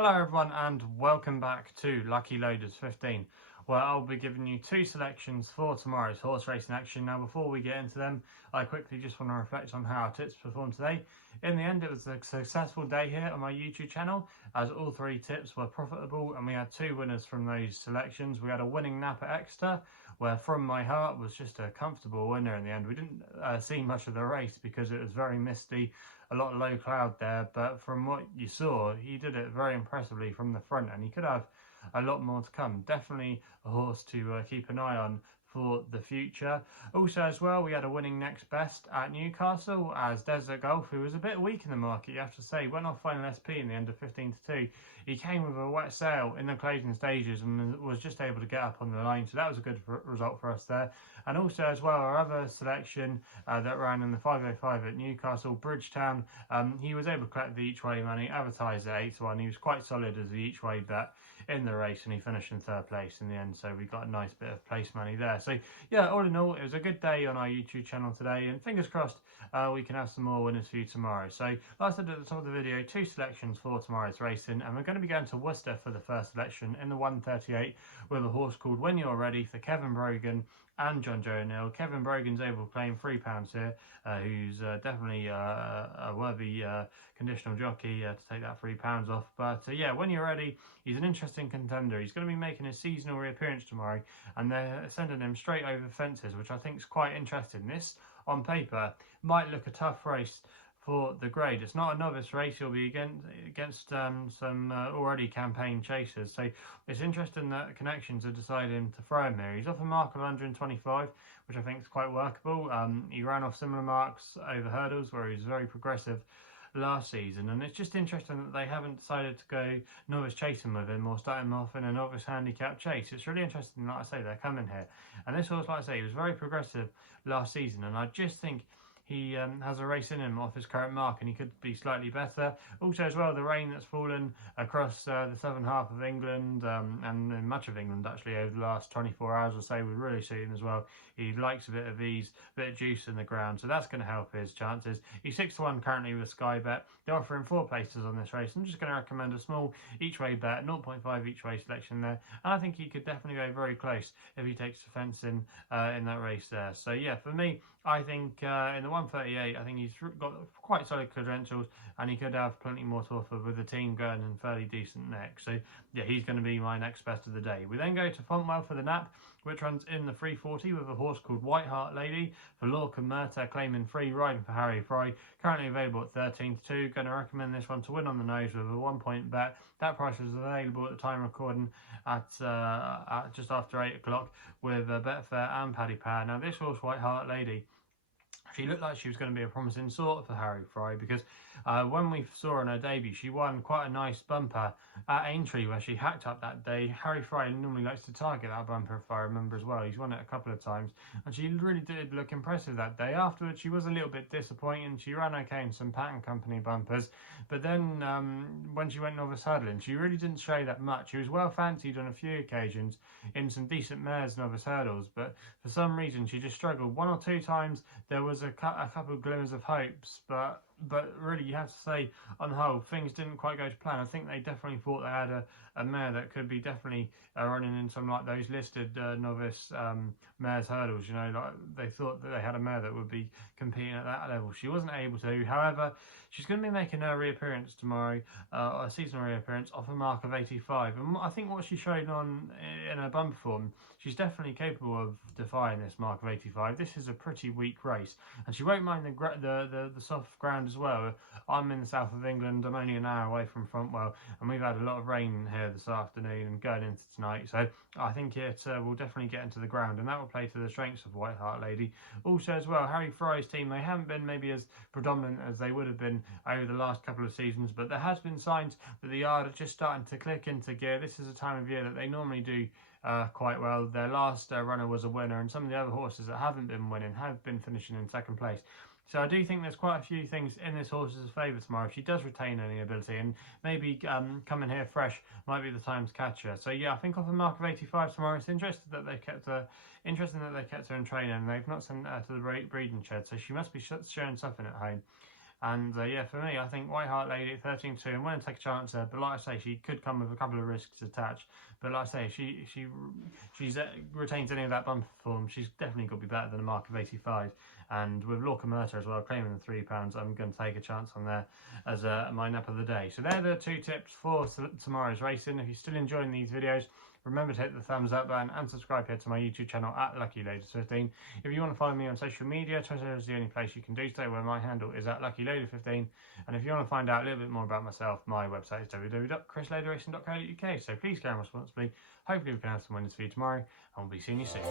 Hello everyone and welcome back to Lucky Loaders 15, where I'll be giving you two selections for tomorrow's horse racing action. Now before we get into them, I quickly just want to reflect on how our tips performed today. In the end, it was a successful day here on my YouTube channel, as all three tips were profitable and we had two winners from those selections. We had a winning nap at Exeter, where From My Heart was just a comfortable winner in the end. We didn't see much of the race because it was very misty, a lot of low cloud there, but from what you saw, he did it very impressively from the front, and he could have a lot more to come. Definitely a horse to keep an eye on for the future. Also as well, we had a winning next best at Newcastle as Desert Golf, who was a bit weak in the market, you have to say, went off final SP in the end of 15-2. He came with a wet sail in the closing stages and was just able to get up on the line, so that was a good result for us there. And also as well, our other selection that ran in the 505 at Newcastle, Bridgetown, he was able to collect the each way money, advertised at 8-1. He was quite solid as the each way bet in the race, and he finished in third place in the end, so we got a nice bit of place money there. So yeah, all in all, it was a good day on our YouTube channel today, and fingers crossed we can have some more winners for you tomorrow. So like I said at the top of the video, two selections for tomorrow's racing, and we're going to be going to Worcester for the first selection in the 138 with a horse called When You're Ready for Kevin Brogan and John Joe O'Neill. Kevin Brogan's able to claim £3 here, who's definitely a worthy conditional jockey to take that £3 off. But yeah, When You're Ready, he's an interesting contender. He's going to be making his seasonal reappearance tomorrow, and they're sending him straight over fences, which I think is quite interesting. This, on paper, might look a tough race for the grade. It's not a novice race. He'll be against some already campaign chasers. So it's interesting that Connections are deciding to throw him here. He's off a mark of 125, which I think is quite workable. He ran off similar marks over hurdles where he was very progressive last season, and it's just interesting that they haven't decided to go novice chasing with him or start him off in a novice handicap chase. It's really interesting. Like I say, they're coming here, and this horse, like I say, he was very progressive last season, and I just think he has a race in him off his current mark, and he could be slightly better. Also as well, the rain that's fallen across the southern half of England and in much of England actually over the last 24 hours or so would really suit him as well. He likes a bit of ease, a bit of juice in the ground, so that's going to help his chances. He's 6-1 currently with SkyBet. They're offering 4 places on this race. I'm just going to recommend a small each way bet, 0.5 each way selection there, and I think he could definitely go very close if he takes the fence in that race there. So yeah, for me, I think in the 138, I think he's got quite solid credentials, and he could have plenty more to offer with the team going in fairly decent next. So yeah, he's going to be my next best of the day. We then go to Fontwell for the nap, which runs in the 340 with a horse called White Hart Lady for Lorcan Murta, claiming free, riding for Harry Fry. Currently available at 13-2. Going to recommend this one to win on the nose with a 1-point bet. That price was available at the time recording at just after 8 o'clock with Betfair and Paddy Power. Now this horse, White Hart Lady, she looked like she was going to be a promising sort for Harry Fry, because when we saw her on her debut, she won quite a nice bumper at Aintree where she hacked up that day. Harry Fry normally likes to target that bumper, if I remember as well. He's won it a couple of times, and she really did look impressive that day. Afterwards, she was a little bit disappointing. She ran okay in some pattern company bumpers, but then when she went novice hurdling, she really didn't show that much. She was well fancied on a few occasions in some decent mares novice hurdles, but for some reason she just struggled. 1 or 2 times there was a couple of glimmers of hopes, but really you have to say on the whole things didn't quite go to plan. I think they definitely thought they had a mare that could be definitely running in some like those listed novice mares hurdles, you know, like they thought that they had a mare that would be competing at that level. She wasn't able to. However, she's going to be making her reappearance tomorrow, a seasonal reappearance off a mark of 85, and I think what she showed on in her bumper form, she's definitely capable of defying this mark of 85. This is a pretty weak race, and she won't mind the soft ground as well. I'm in the south of England. I'm only an hour away from Fontwell, and we've had a lot of rain here this afternoon and going into tonight, so I think it will definitely get into the ground, and that will play to the strengths of White Hart Lady. Also as well, Harry Fry's team, they haven't been maybe as predominant as they would have been over the last couple of seasons, but there has been signs that the yard are just starting to click into gear. This is a time of year that they normally do quite well. Their last runner was a winner, and some of the other horses that haven't been winning have been finishing in second place. So I do think there's quite a few things in this horse's favour tomorrow if she does retain any ability, and maybe coming here fresh might be the time to catch her. So yeah, I think off a mark of 85 tomorrow, it's interesting that they kept her in training, and they've not sent her to the breeding shed, so she must be showing something at home. And yeah, for me, I think White Hart Lady at 13-2, I'm going to take a chance there. But like I say, she could come with a couple of risks attached. But like I say, she's retains any of that bumper form, she's definitely got to be better than a mark of 85. And with Lorca Murta as well, claiming the £3, I'm going to take a chance on there as my nap of the day. So they're the 2 tips for tomorrow's racing. If you're still enjoying these videos, remember to hit the thumbs up button and subscribe here to my YouTube channel at LuckyLadies15. If you want to follow me on social media, Twitter is the only place you can do so, where my handle is at LuckyLady15. And if you want to find out a little bit more about myself, my website is www.chrisladerracing.co.uk. So please carry on responsibly. Hopefully we can have some winners for you tomorrow, and we'll be seeing you soon.